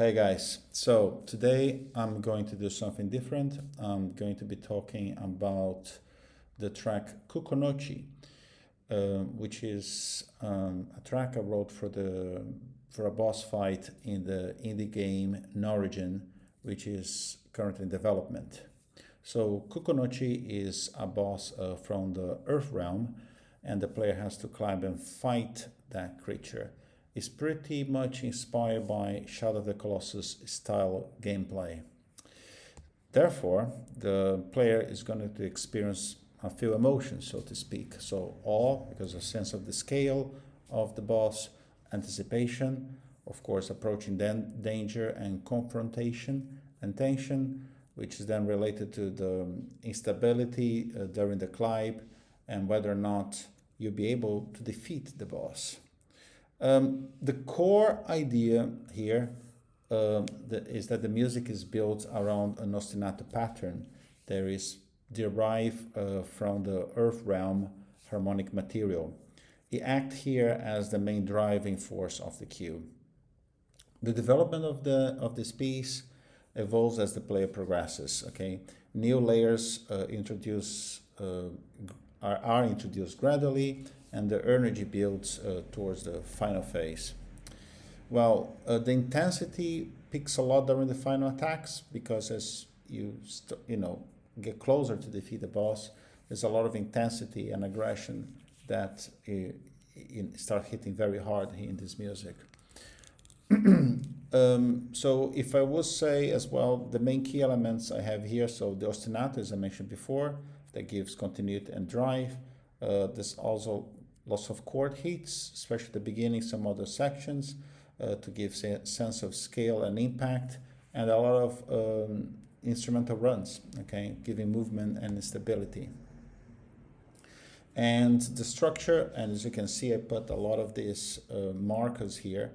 Hey guys, so today I'm going to do something different. I'm going to be talking about the track Kukonochi, which is a track I wrote for a boss fight in the indie game Norigin, which is currently in development. So Kukonochi is a boss from the Earth realm, and the player has to climb and fight that creature. It's pretty much inspired by Shadow of the Colossus style gameplay. Therefore, the player is going to experience a few emotions, so to speak. So awe, because of a sense of the scale of the boss, anticipation, of course, approaching danger and confrontation, and tension, which is then related to the instability during the climb and whether or not you'll be able to defeat the boss. The core idea here is that the music is built around an ostinato pattern that is derived from the earth realm harmonic material. It acts here as the main driving force of the cue. The development of this piece evolves as the player progresses. Okay, new layers are introduced gradually, and the energy builds towards the final phase. Well, the intensity peaks a lot during the final attacks because as you get closer to defeat the boss, there's a lot of intensity and aggression that start hitting very hard in this music. So if I would say as well, the main key elements I have here, so the ostinato, as I mentioned before, that gives continuity and drive. There's also lots of chord hits, especially at the beginning, some other sections, to give a sense of scale and impact, and a lot of instrumental runs, okay, giving movement and stability. And the structure, and as you can see, I put a lot of these markers here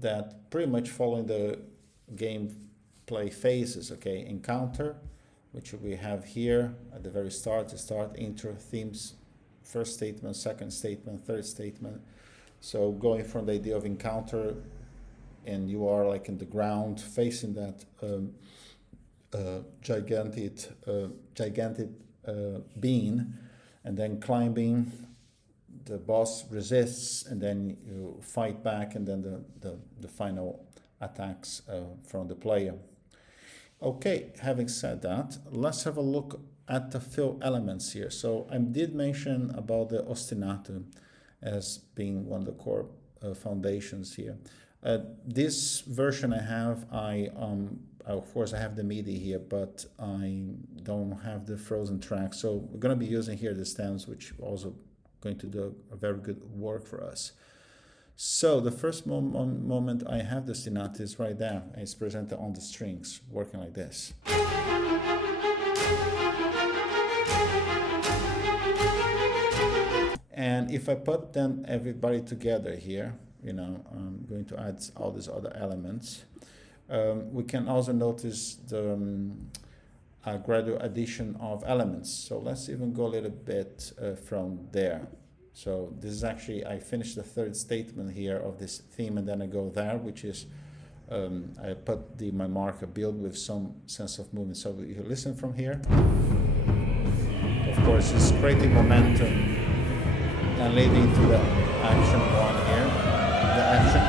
that pretty much following the gameplay phases, okay, encounter, which we have here at the very start, intro, themes, first statement, second statement, third statement. So going from the idea of encounter, and you are like in the ground facing that gigantic being, and then climbing, the boss resists, and then you fight back, and then the final attacks from the player. Okay, having said that, let's have a look at the fill elements here. So I did mention about the ostinato as being one of the core foundations here. This version I have, of course I have the MIDI here, but I don't have the frozen track. So we're going to be using here the stems, which also going to do a very good work for us. So the first moment I have the ostinato is right there. It's presented on the strings, working like this. And if I put them everybody together here, I'm going to add all these other elements. We can also notice the gradual addition of elements. So let's even go a little bit from there. So this is actually, I finished the third statement here of this theme, and then I go there, which is, I put my marker build with some sense of movement. So if you listen from here, of course, it's creating momentum and leading to the action one here, the action.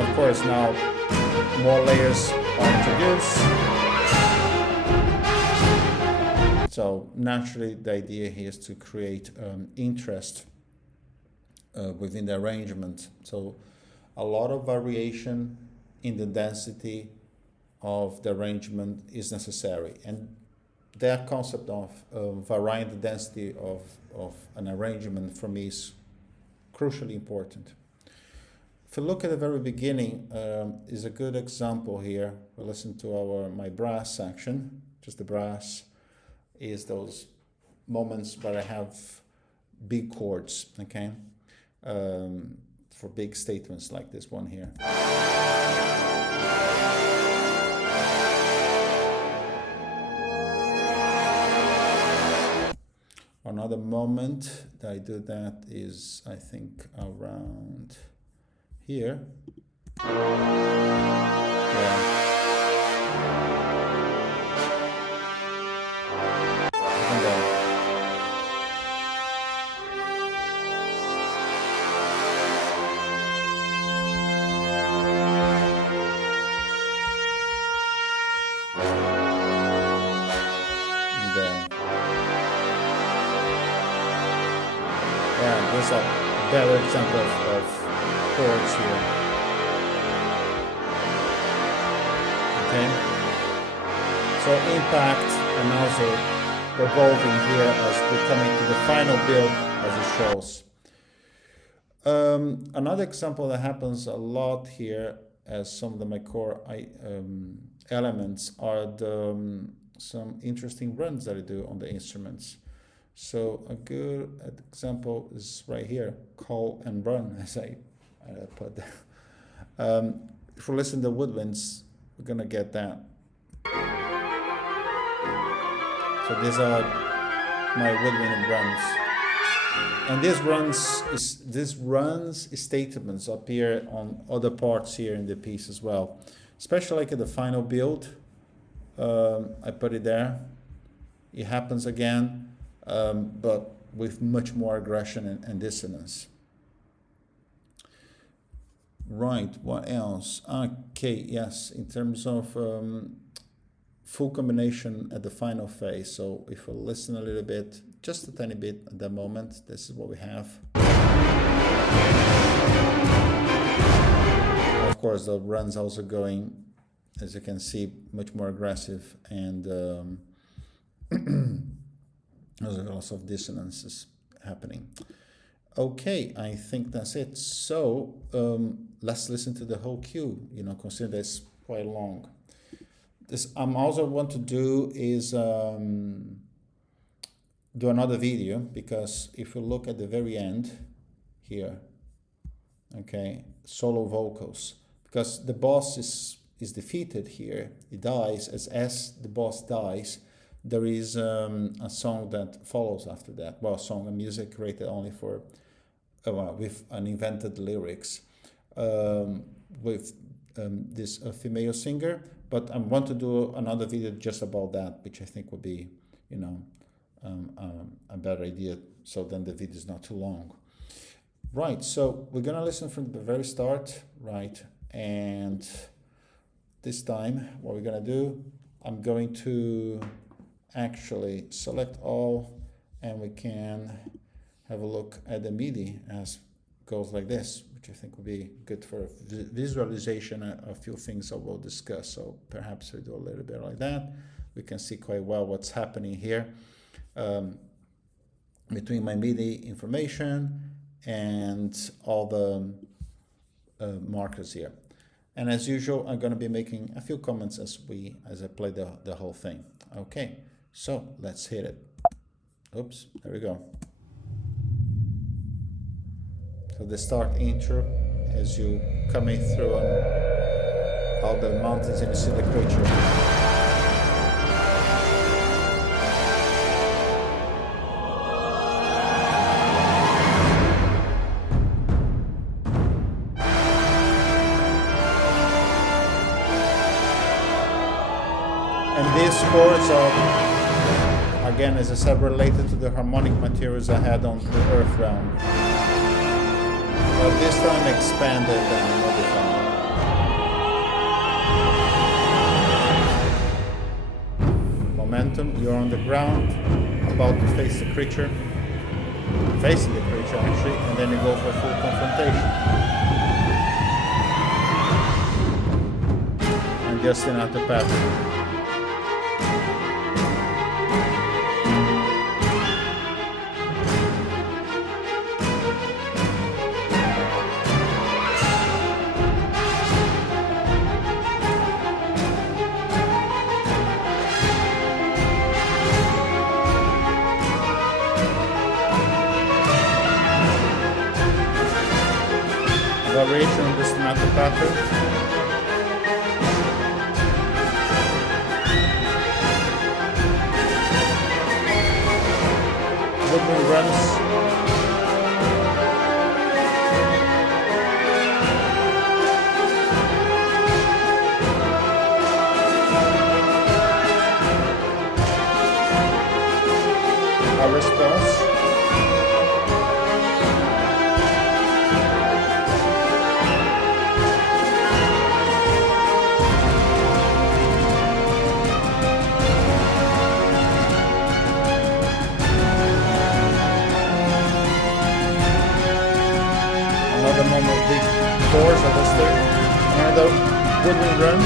Of course, now more layers are introduced. So naturally, the idea here is to create interest within the arrangement. So a lot of variation in the density of the arrangement is necessary. And that concept of varying the density of an arrangement for me is crucially important. If you look at the very beginning, is a good example here. We listen to my brass section, just the brass, is those moments where I have big chords, okay, for big statements like this one here. another moment that I do that is, I think, around here. Yeah. There's a better example of chords here. Okay, so impact and also evolving here as we're coming to the final build as it shows. Another example that happens a lot here, as some of my core elements are some interesting runs that I do on the instruments. So a good example is right here, call and run, as I put that. If we listen to woodwinds, we're gonna get that. So these are my woodwind runs, and these runs statements appear on other parts here in the piece as well, especially like at the final build. I put it there. It happens again. But with much more aggression and dissonance. Right, what else? Okay, yes, in terms of full combination at the final phase. So if we listen a little bit, just a tiny bit at the moment, this is what we have. Of course, the run's also going, as you can see, much more aggressive, and there's lots of dissonances happening. Okay, I think that's it. So let's listen to the whole cue. Consider this quite long. This also want to do is do another video, because if you look at the very end here, okay, solo vocals, because the boss is defeated here. He dies. As the boss dies, there is a song that follows after that. Well, a music created only for, with an invented lyrics, with this female singer. But I want to do another video just about that, which I think would be, a better idea. So then the video is not too long. Right. So we're gonna listen from the very start, right? And this time, what we're gonna do, I'm going to actually select all, and we can have a look at the MIDI as goes like this, which I think will be good for visualization. A few things I will discuss, so perhaps we do a little bit like that. We can see quite well what's happening here between my MIDI information and all the markers here. And as usual, I'm going to be making a few comments as I play the whole thing. Okay. So let's hit it. Oops, there we go. So the start intro, as you coming through on all the mountains and you see the creature. And these chords are, again, as I said, related to the harmonic materials I had on the Earth realm. But this time expanded and modified. Momentum, you're on the ground, about to face the creature. Facing the creature, actually, and then you go for full confrontation. And just in out the pattern. Variation of the ostinato pattern. woodwind runs. A response. Another normal big chorus of a stick. Another woodwind run.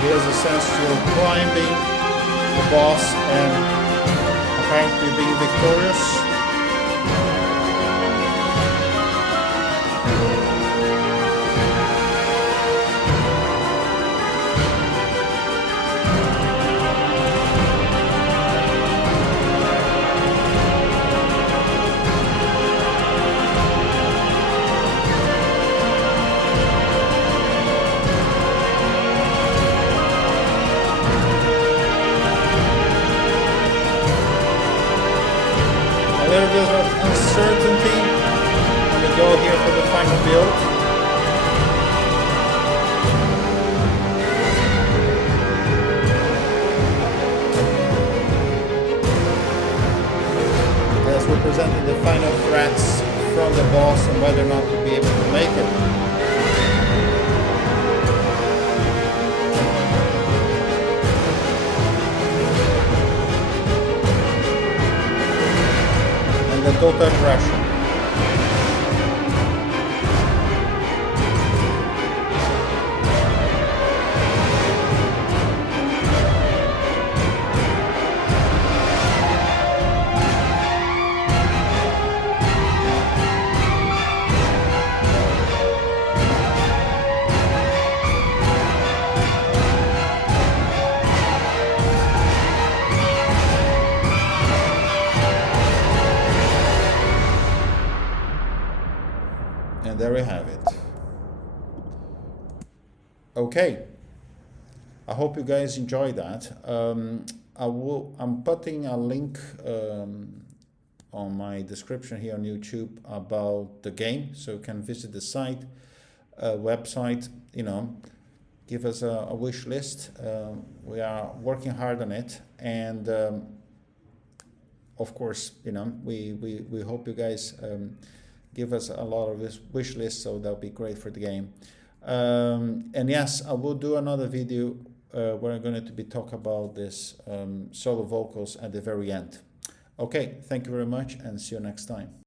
Here's a sense you're climbing the boss and apparently being victorious. A little bit of uncertainty on the go here for the final build. As we're presenting the final threats from the boss and whether or not we'll be able to make it. The total impression. And there we have it. Okay, I hope you guys enjoyed that. I'm putting a link on my description here on YouTube about the game, so you can visit the site, website, give us a wish list. We are working hard on it, and of course, we hope you guys give us a lot of this wish list, so that'll be great for the game. And yes, I will do another video where I'm going to be talking about this solo vocals at the very end. Okay, thank you very much and see you next time.